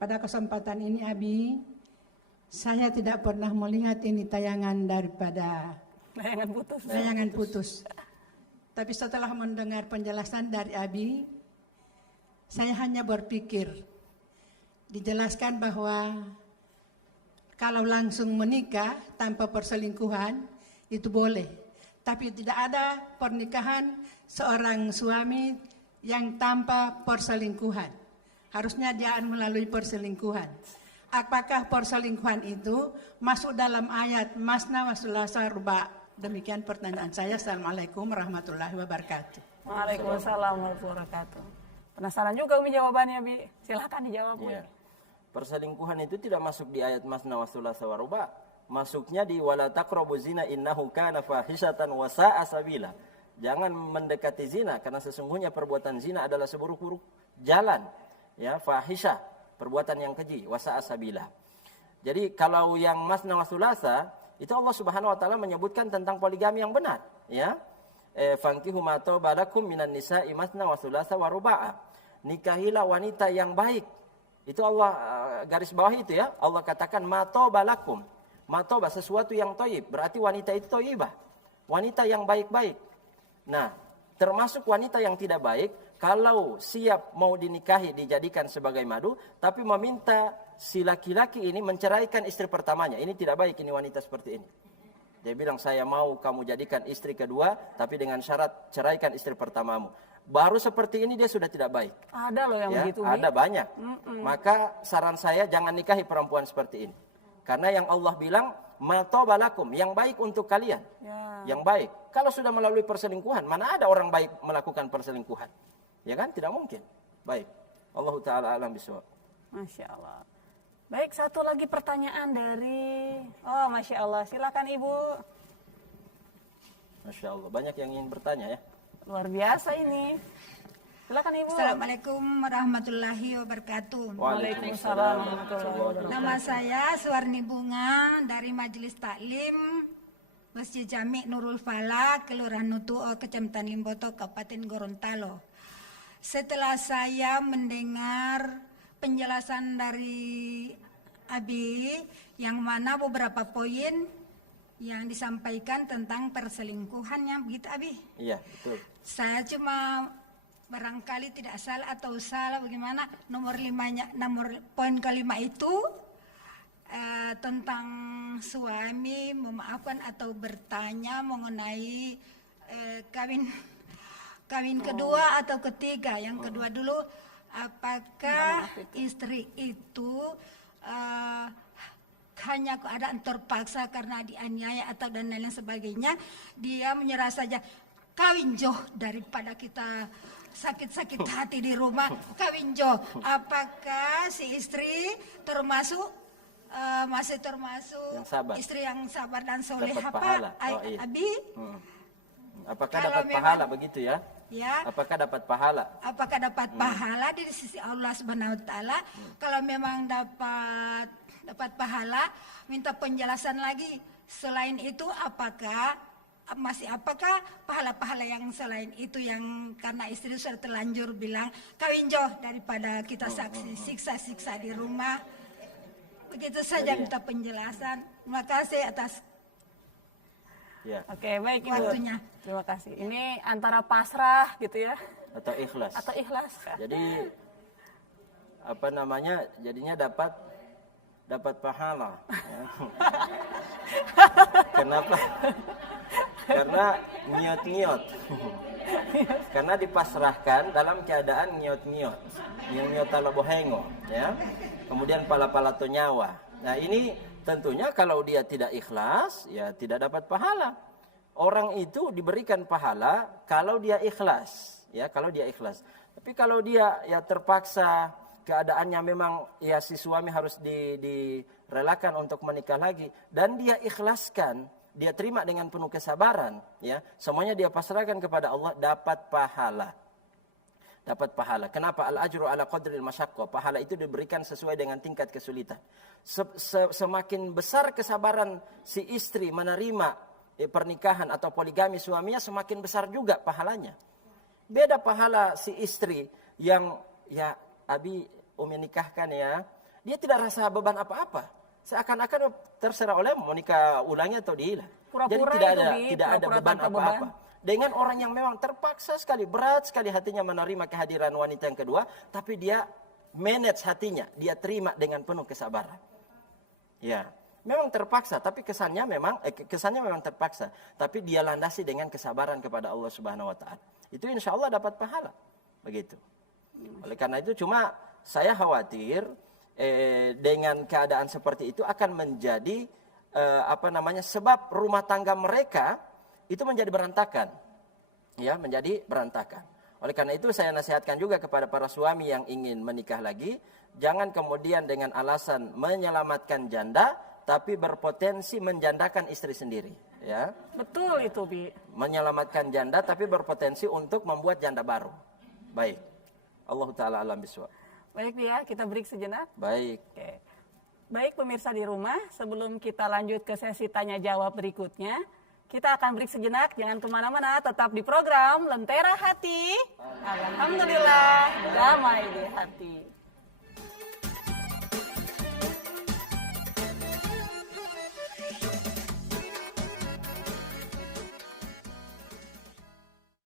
pada kesempatan ini Abi, saya tidak pernah melihat ini tayangan daripada tayangan putus. Tapi setelah mendengar penjelasan dari Abi, saya hanya berpikir, dijelaskan bahwa kalau langsung menikah tanpa perselingkuhan itu boleh. Tapi tidak ada pernikahan seorang suami yang tanpa perselingkuhan. Harusnya dia melalui perselingkuhan. Apakah perselingkuhan itu masuk dalam ayat masna wa sulasa ruba? Demikian pertanyaan saya. Assalamualaikum warahmatullahi wabarakatuh. Waalaikumsalam warahmatullahi wabarakatuh. Penasaran juga Umi jawabannya, Bi. Silakan dijawab, Bu. Ya. Perselingkuhan itu tidak masuk di ayat masna wa sulasa wa ruba. Masuknya di wala taqrabu zina innahu kana fahisatan wa sa'a sabila. Jangan mendekati zina karena sesungguhnya perbuatan zina adalah seburuk-buruk jalan. Ya, fahisha, perbuatan yang keji, wa sa'a sabila. Jadi kalau yang masna wa sulasa itu Allah Subhanahu wa taala menyebutkan tentang poligami yang benar, ya. Fankihu ma taba lakum minan nisa'i masna wa sulasa wa ruba'a. Nikahilah wanita yang baik. Itu Allah garis bawah itu ya. Allah katakan ma taba lakum. Matoba sesuatu yang toyib, berarti wanita itu toyibah. Wanita yang baik-baik. Nah, termasuk wanita yang tidak baik, kalau siap mau dinikahi dijadikan sebagai madu, tapi meminta si laki-laki ini menceraikan istri pertamanya. Ini tidak baik, ini wanita seperti ini. Dia bilang, saya mau kamu jadikan istri kedua, tapi dengan syarat ceraikan istri pertamamu. Baru seperti ini dia sudah tidak baik. Ada loh yang ya, begitu. Ada banyak. Maka saran saya jangan nikahi perempuan seperti ini. Karena yang Allah bilang, matoba lakum, yang baik untuk kalian. Ya. Yang baik. Kalau sudah melalui perselingkuhan, mana ada orang baik melakukan perselingkuhan? Ya kan? Tidak mungkin. Baik. Allah Ta'ala alam bisawab. Masya Allah. Baik, satu lagi pertanyaan dari... Oh, Masya Allah. Silakan Ibu. Masya Allah. Banyak yang ingin bertanya ya. Luar biasa ini. Silakan Ibu. Assalamualaikum warahmatullahi wabarakatuh. Waalaikumsalam warahmatullahi wabarakatuh. Nama saya Suwarni Bunga dari Majelis Taklim Masjid Jami Nurul Falah, Kelurahan Nutuo, Kecamatan Limboto, Kabupaten Gorontalo. Setelah saya mendengar penjelasan dari Abi, yang mana beberapa poin yang disampaikan tentang perselingkuhannya, begitu Abi? Iya, betul. Saya cuma barangkali tidak salah atau salah bagaimana nomor poin kelima itu tentang suami memaafkan atau bertanya mengenai kawin kedua atau ketiga. Yang kedua dulu, apakah istri itu hanya keadaan terpaksa karena dianiaya atau dan lain sebagainya, dia menyerah saja, kawin jauh daripada kita sakit-sakit hati di rumah, kawin jauh. Apakah si istri masih termasuk istri yang sabar dan soleh apa? Iya. Abi? Apakah dapat pahala begitu ya? Ya. Apakah dapat pahala? Apakah dapat pahala di sisi Allah Subhanahu wa taala? Kalau memang dapat pahala, minta penjelasan lagi. Selain itu apakah pahala-pahala yang selain itu yang karena istri sudah terlanjur bilang kawin jauh daripada kita siksa-siksa di rumah. Begitu saja minta penjelasan. Terima kasih atas Oke, baik Ibu. waktunya. Terima kasih. Ini antara pasrah gitu ya. Atau ikhlas. Atau ikhlas. Jadi jadinya dapat pahala. Ya. Kenapa? Karena ngiot-ngiot. Karena dipasrahkan dalam keadaan ngiot-ngiot. Ngiot ala bohengo, ya. Kemudian pala-pala to nyawa. Nah, ini tentunya kalau dia tidak ikhlas, ya tidak dapat pahala. Orang itu diberikan pahala kalau dia ikhlas, ya, kalau dia ikhlas. Tapi kalau dia ya terpaksa, keadaannya memang ya si suami harus direlakan untuk menikah lagi dan dia ikhlaskan, dia terima dengan penuh kesabaran, ya, semuanya dia pasrahkan kepada Allah, dapat pahala. Dapat pahala. Kenapa? Al-ajru ala qadril masyaqqah. Pahala itu diberikan sesuai dengan tingkat kesulitan. Semakin besar kesabaran si istri menerima pernikahan atau poligami suaminya, semakin besar juga pahalanya. Beda pahala si istri yang ya Abi Umi nikahkan ya, dia tidak rasa beban apa-apa. Seakan-akan terserah oleh mau nikah ulangnya atau diilah. Jadi Pura-pura tidak ada beban tanpa apa-apa. Dengan orang yang memang terpaksa sekali, berat sekali hatinya menerima kehadiran wanita yang kedua, tapi dia manage hatinya, dia terima dengan penuh kesabaran. Ya, memang terpaksa, tapi kesannya memang terpaksa, tapi dia landasi dengan kesabaran kepada Allah Subhanahu wa taala. Itu insya Allah dapat pahala. Begitu. Oleh karena itu cuma saya khawatir dengan keadaan seperti itu akan menjadi sebab rumah tangga mereka itu menjadi berantakan. Ya, menjadi berantakan. Oleh karena itu saya nasihatkan juga kepada para suami yang ingin menikah lagi, jangan kemudian dengan alasan menyelamatkan janda tapi berpotensi menjandakan istri sendiri, ya. Betul itu, Bi. Menyelamatkan janda tapi berpotensi untuk membuat janda baru. Baik. Allah taala alam bisawab. Baik, Bi, ya, kita break sejenak. Baik. Oke. Baik pemirsa di rumah, sebelum kita lanjut ke sesi tanya jawab berikutnya, kita akan break sejenak, jangan kemana-mana, tetap di program Lentera Hati. Alhamdulillah, damai di hati.